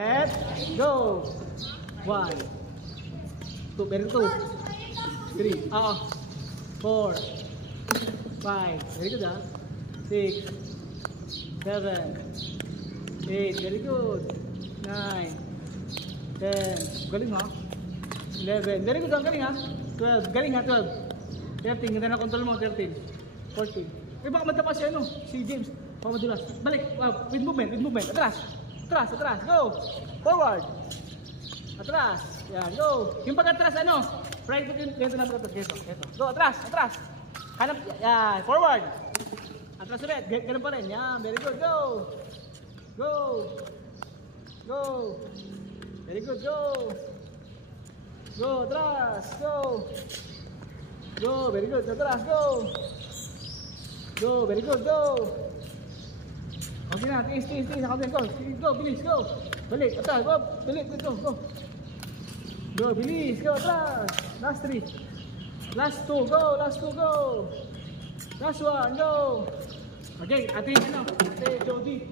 Let's go. 1, 2, very good. 3, 4, 5, very good 6, 7, 8, very good. 9, 10, galing 11, very good galing 12, galing 12. 13, ganda na control mo, 13, 14. Baka madapa si si James. Baka madulas. Balik, with movement, atras, go, forward, atras, yan, go. Yung pag-atras, right foot yung lento na pag-atras, ito, go, atras, hanap, yan, forward, atras ulit, ganun pa rin, yan, very good, go, very good, go, atras, go, very good, atras, go, very good, go. Okay na, tiis, go, bilis, go. Balik, atras, go, balik, go. Go, bilis, go, atras. Last 3. Last 2, go. Last 1, go. Okay, ate Jody.